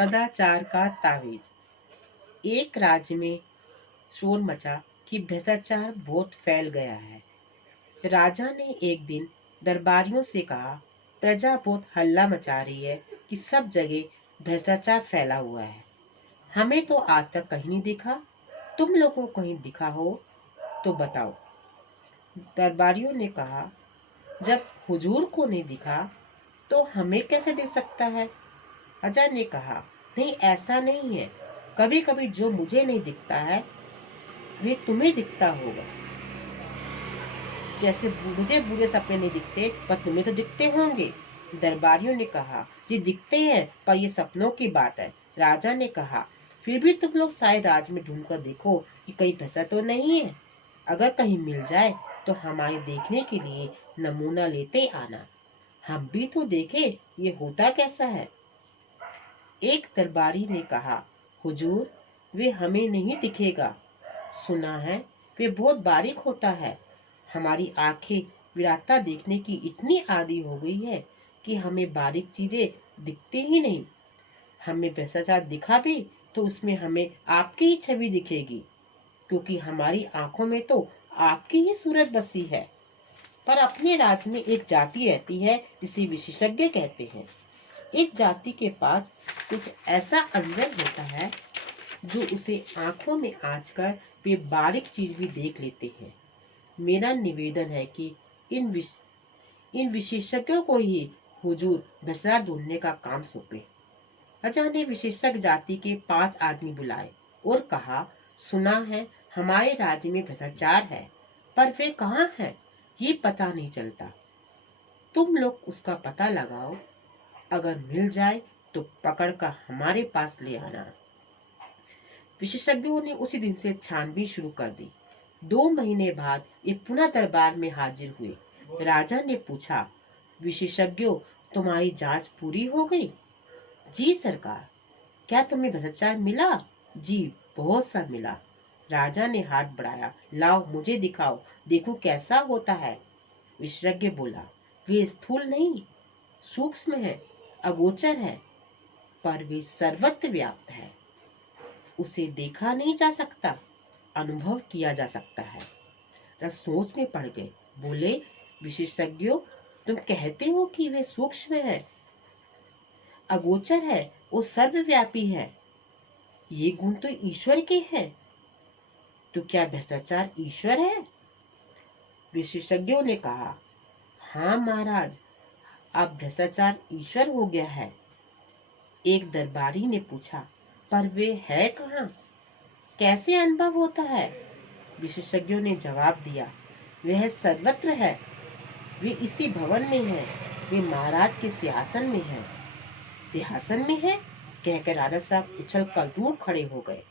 सदाचार का तावीज। एक राज्य में शोर मचा कि भ्रष्टाचार बहुत फैल गया है। राजा ने एक दिन दरबारियों से कहा, प्रजा बहुत हल्ला मचा रही है कि सब जगह भ्रष्टाचार फैला हुआ है। हमें तो आज तक कहीं नहीं दिखा। तुम लोगों को कहीं दिखा हो तो बताओ। दरबारियों ने कहा, जब हुजूर को नहीं दिखा तो हमें कैसे दिख सकता है। राजा ने कहा, नहीं, ऐसा नहीं है। कभी कभी जो मुझे नहीं दिखता है वे तुम्हें दिखता होगा। जैसे मुझे बुरे सपने नहीं दिखते पर तुम्हें तो दिखते होंगे। दरबारियों ने कहा, जी दिखते हैं, पर ये सपनों की बात है। राजा ने कहा, फिर भी तुम लोग सारे राज में ढूंढ कर देखो कि कहीं फंसा तो नहीं है। अगर कहीं मिल जाए तो हमारे देखने के लिए नमूना लेते आना। हम भी तो देखे ये होता कैसा है। एक दरबारी ने कहा, हुजूर, वे हमें नहीं दिखेगा। सुना है वे बहुत बारीक होता है। हमारी आंखें विराटता देखने की इतनी आदी हो गई है कि हमें बारीक चीजें दिखती ही नहीं। हमें भ्रष्टाचार दिखा भी तो उसमें हमें आपकी ही छवि दिखेगी, क्योंकि हमारी आंखों में तो आपकी ही सूरत बसी है। पर अपने राज्य में एक जाति रहती है जिसे विशेषज्ञ कहते हैं। इस जाति के पास कुछ ऐसा अंजन होता है जो उसे आंखों में आंच कर वे बारीक चीज भी देख लेते हैं। मेरा निवेदन है कि इन विशेषज्ञों को ही हुजूर भ्रष्टाचार ढूंढने का काम सौंपे। राजा ने विशेषज्ञ जाति के 5 आदमी बुलाए और कहा, सुना है हमारे राज्य में भ्रष्टाचार है, पर वे कहाँ हैं ये पता नहीं चलता। तुम लोग उसका पता लगाओ। अगर मिल जाए तो पकड़ कर हमारे पास ले आना। विशेषज्ञों ने उसी दिन से छानबीन शुरू कर दी। 2 महीने बाद ये पुनः दरबार में हाजिर हुए। राजा ने पूछा, विशेषज्ञों, तुम्हारी जांच पूरी हो गई? जी सरकार। क्या तुम्हें भ्रष्टाचार मिला? जी, बहुत सा मिला। राजा ने हाथ बढ़ाया, लाओ मुझे दिखाओ, देखो कैसा होता है। विशेषज्ञ बोला, वे स्थूल नहीं, सूक्ष्म है, अगोचर है, पर वे सर्वत्र व्याप्त है। उसे देखा नहीं जा सकता, अनुभव किया जा सकता है। वह सोच में पड़ गए। बोले, विशेषज्ञों, तुम कहते हो कि वे सूक्ष्म है, अगोचर है, वो सर्वव्यापी है। ये गुण तो ईश्वर के हैं। तो क्या भ्रष्टाचार ईश्वर है? विशेषज्ञों ने कहा, हाँ महाराज, अब भ्रष्टाचार ईश्वर हो गया है। एक दरबारी ने पूछा, पर वे है कहाँ? कैसे अनुभव होता है? विशेषज्ञों ने जवाब दिया, वह सर्वत्र है। वे इसी भवन में है। वे महाराज के सिंहासन में है। सिंहासन में है? कहकर राजा साहब उछल कर दूर खड़े हो गए।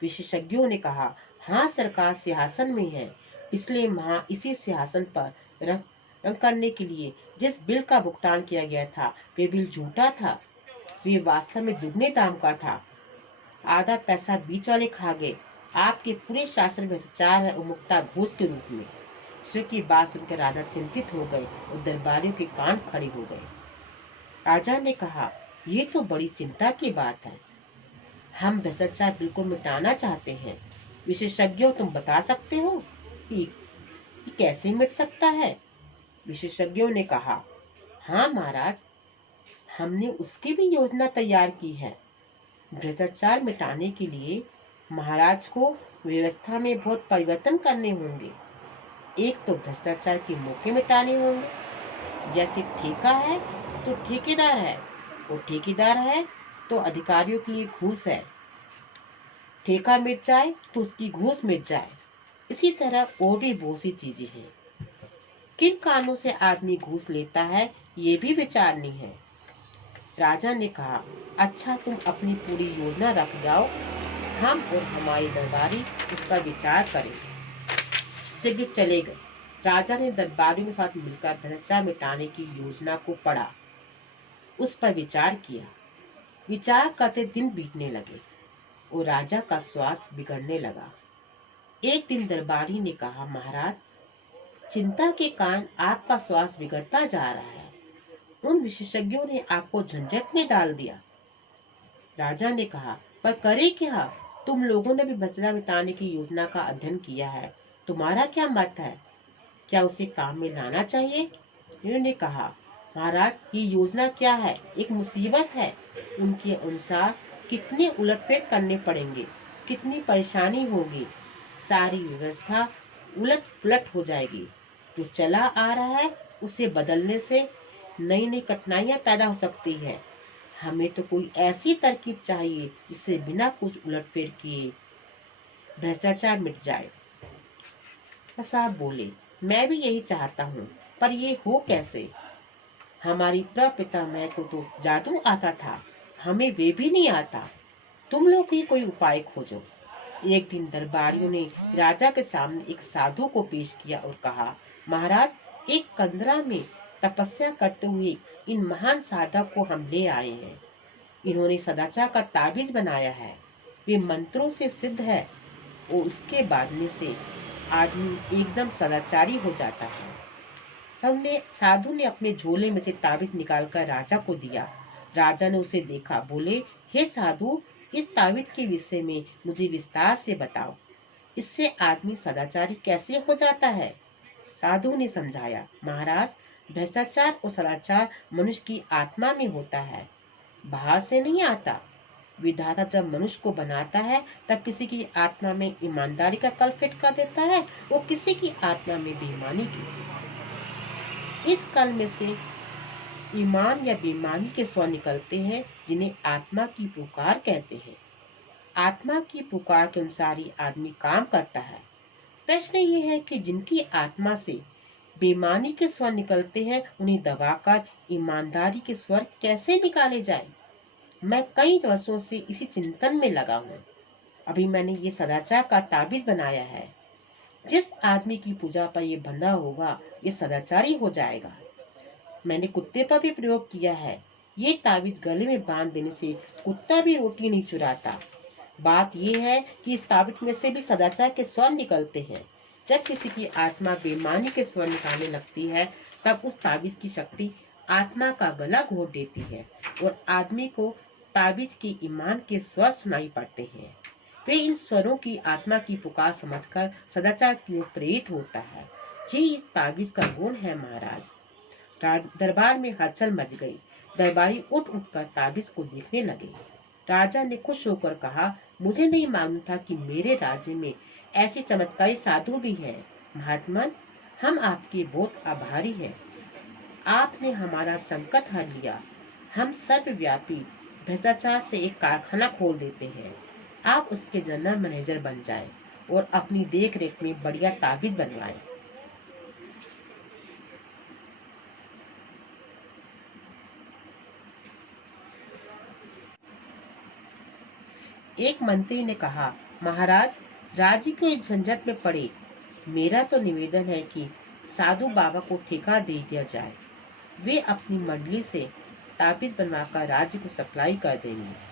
विशेषज्ञों ने कहा, हाँ सरकार, सिंहासन में है। पिछले माह इसी सिंहासन पर रंग करने के लिए जिस बिल का भुगतान किया गया था वे बिल झूठा था। वे वास्तव में दुगने दाम का था। आधा पैसा बीच वाले खा गए। आपके पूरे शासन में भ्रष्टाचार है, उमुक्ता घूस के रूप में। श्री की बात सुनकर राजा चिंतित हो गए और दरबारियों के कान खड़े हो गए। राजा ने कहा, ये तो बड़ी चिंता की बात है। हम भ्रष्टाचार बिल्कुल मिटाना चाहते हैं। विशेषज्ञों, तुम बता सकते हो कि कैसे मिट सकता है? विशेषज्ञों ने कहा, हाँ महाराज, हमने उसकी भी योजना तैयार की है। भ्रष्टाचार मिटाने के लिए महाराज को व्यवस्था में बहुत परिवर्तन करने होंगे। एक तो भ्रष्टाचार के मौके मिटाने होंगे। जैसे ठेका है तो ठेकेदार है, और ठेकेदार है तो अधिकारियों के लिए घूस है। ठेका मिट जाए तो उसकी घूस मिट जाए। इसी तरह और भी बहुत सी चीजें हैं। किन कारणों से आदमी घूस लेता है ये भी विचारनी है। राजा ने कहा, अच्छा, तुम अपनी पूरी योजना रख जाओ, हम और हमारे दरबारी उस पर विचार करें। विशेषज्ञ चले गए। राजा ने दरबारियों के साथ मिलकर भ्रष्टाचार मिटाने की योजना को पढ़ा, उस पर विचार किया। विचार करते दिन बीतने लगे और राजा का स्वास्थ्य बिगड़ने लगा। एक दिन दरबारी ने कहा, महाराज, चिंता के कारण आपका स्वास्थ्य बिगड़ता जा रहा है। उन विशेषज्ञों ने आपको झंझट में डाल दिया। राजा ने कहा, पर करे क्या? तुम लोगों ने भी भ्रष्टाचार मिटाने की योजना का अध्ययन किया है। तुम्हारा क्या मत है? क्या उसे काम में लाना चाहिए? उन्होंने कहा, महाराज, ये योजना क्या है? एक मुसीबत है। उनके अनुसार कितने उलटफेर करने पड़ेंगे, कितनी परेशानी होगी, सारी व्यवस्था उलट पुलट हो जाएगी। जो चला आ रहा है उसे बदलने से नई नई कठिनाइयां पैदा हो सकती है। हमें तो कोई ऐसी तरकीब चाहिए जिससे बिना कुछ उलटफेर किए भ्रष्टाचार मिट जाए। साहब बोले, मैं भी यही चाहता हूँ, पर ये हो कैसे? हमारी प्रपितामह को तो जादू आता था, हमें वे भी नहीं आता। तुम लोग ही कोई उपाय खोजो। एक दिन दरबारियों ने राजा के सामने एक साधु को पेश किया और कहा, महाराज, एक कंदरा में तपस्या करते हुए इन महान साधक को हम ले आए हैं। इन्होंने सदाचार का ताबीज बनाया है। वे मंत्रों से सिद्ध है और उसके बांधने से आदमी एकदम सदाचारी हो जाता है। सबने साधु ने अपने झोले में से ताबीज निकालकर राजा को दिया। राजा ने उसे देखा, बोले, हे साधु, इस ताबीज के विषय में मुझे विस्तार से बताओ। इससे आदमी सदाचारी कैसे हो जाता है? साधु ने समझाया, महाराज, भ्रष्टाचार और सदाचार मनुष्य की आत्मा में होता है, बाहर से नहीं आता। विधाता जब मनुष्य को बनाता है तब किसी की आत्मा में ईमानदारी का कल फिट कर देता है और किसी की आत्मा में बेईमानी की। इस कल में से ईमान या बेईमानी के स्वर निकलते हैं, जिन्हें आत्मा की पुकार कहते हैं। आत्मा की पुकार के अनुसार ही आदमी काम करता है। प्रश्न ये है कि जिनकी आत्मा से बेईमानी के स्वर निकलते हैं, उन्हें दबाकर ईमानदारी के स्वर कैसे निकाले जाए? मैं कई वर्षों से इसी चिंतन में लगा हूँ। अभी मैंने ये सदाचार का ताबीज बनाया है। जिस आदमी की पूजा पर ये बंधा होगा, ये सदाचारी हो जाएगा। मैंने कुत्ते पर भी प्रयोग किया है। ये ताबीज गले में बांध देने से कुत्ता भी रोटी नहीं चुराता। बात यह है कि इस ताबीज में से भी सदाचार के स्वर निकलते हैं। जब किसी की आत्मा बेईमानी के स्वर निकालने लगती है, तब उस ताबीज की शक्ति आत्मा का गला घोट देती है और आदमी को ताबीज के ईमान के स्वर सुनाई पड़ते हैं। वे इन स्वरों की आत्मा की पुकार समझकर सदाचार की ओर प्रेरित होता है। यही इस ताबीज का गुण है, महाराज। दरबार में हलचल मच गई। दरबारी उठ उठकर ताबीज को देखने लगे। राजा ने खुश होकर कहा, मुझे नहीं मालूम था कि मेरे राज्य में ऐसी चमत्कारी साधु भी है। महात्मन, हम आपके बहुत आभारी हैं। आपने हमारा संकट हर लिया। हम सर्वव्यापी भ्रष्टाचार से एक कारखाना खोल देते हैं। आप उसके जनरल मैनेजर बन जाएं और अपनी देख रेख में बढ़िया ताबीज बनवाएं। एक मंत्री ने कहा, महाराज, राज्य को इस झंझट में पड़े, मेरा तो निवेदन है कि साधु बाबा को ठेका दे दिया जाए। वे अपनी मंडली से ताबीज बनवाकर राज्य को सप्लाई कर देंगे।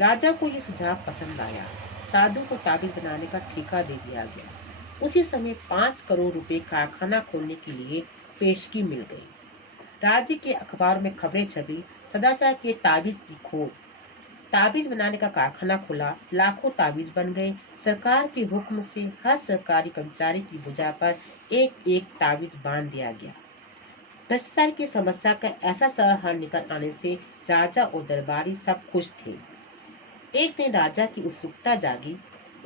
राजा को यह सुझाव पसंद आया। साधु को ताबीज बनाने का ठेका दे दिया गया। उसी समय 5 करोड़ रुपए कारखाना खोलने के लिए पेशगी मिल गई। राज्य के अखबार में खबरें छपी, सदाचार के ताबीज की खोज। ताबीज बनाने का कारखाना खुला, लाखों ताबीज बन गए। सरकार के हुक्म से हर सरकारी कर्मचारी की भुजा पर एक एक ताबीज बांध दिया गया। भ्रष्टाचार की समस्या का ऐसा सरल हल निकल आने से राजा और दरबारी सब खुश थे। एक दिन राजा की उत्सुकता जागी।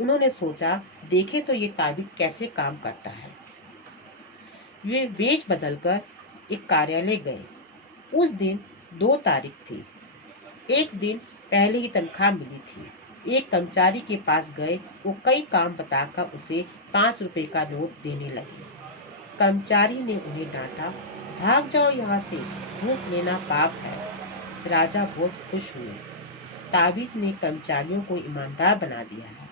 उन्होंने सोचा, देखे तो ये ताबीज कैसे काम करता है। वे वेश बदलकर एक कार्यालय गए। उस दिन 2 तारीख थी। एक दिन पहले ही तनख्वाह मिली थी। एक कर्मचारी के पास गए। वो कई काम बताकर उसे 5 रुपए का नोट देने लगे। कर्मचारी ने उन्हें डांटा, भाग जाओ यहाँ से, घूस लेना पाप है। राजा बहुत खुश हुए। ताबीज ने कर्मचारियों को ईमानदार बना दिया है।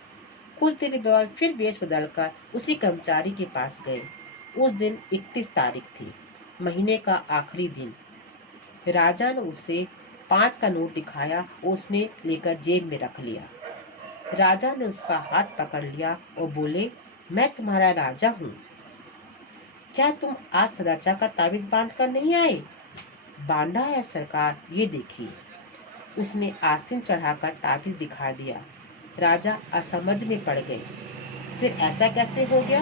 कुछ देर बाद फिर वेश बदलकर उसी कर्मचारी के पास गए। उस दिन 31 तारीख थी, महीने का आखिरी दिन। राजा ने उसे 5 का नोट दिखाया। उसने लेकर जेब में रख लिया। राजा ने उसका हाथ पकड़ लिया और बोले, मैं तुम्हारा राजा हूँ। क्या तुम आज सदाचार का ताबीज बांध कर नहीं आए? बांधा है सरकार, ये देखिए। उसने आस्तीन चढ़ाकर ताबीज दिखा दिया। राजा असमझ में पड़ गए। फिर ऐसा कैसे हो गया?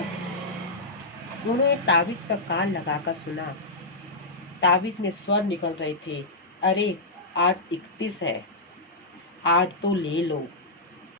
उन्होंने ताबीज पर कान लगाकर सुना। ताबीज में स्वर निकल रहे थे, अरे आज 31 है, आज तो ले लो।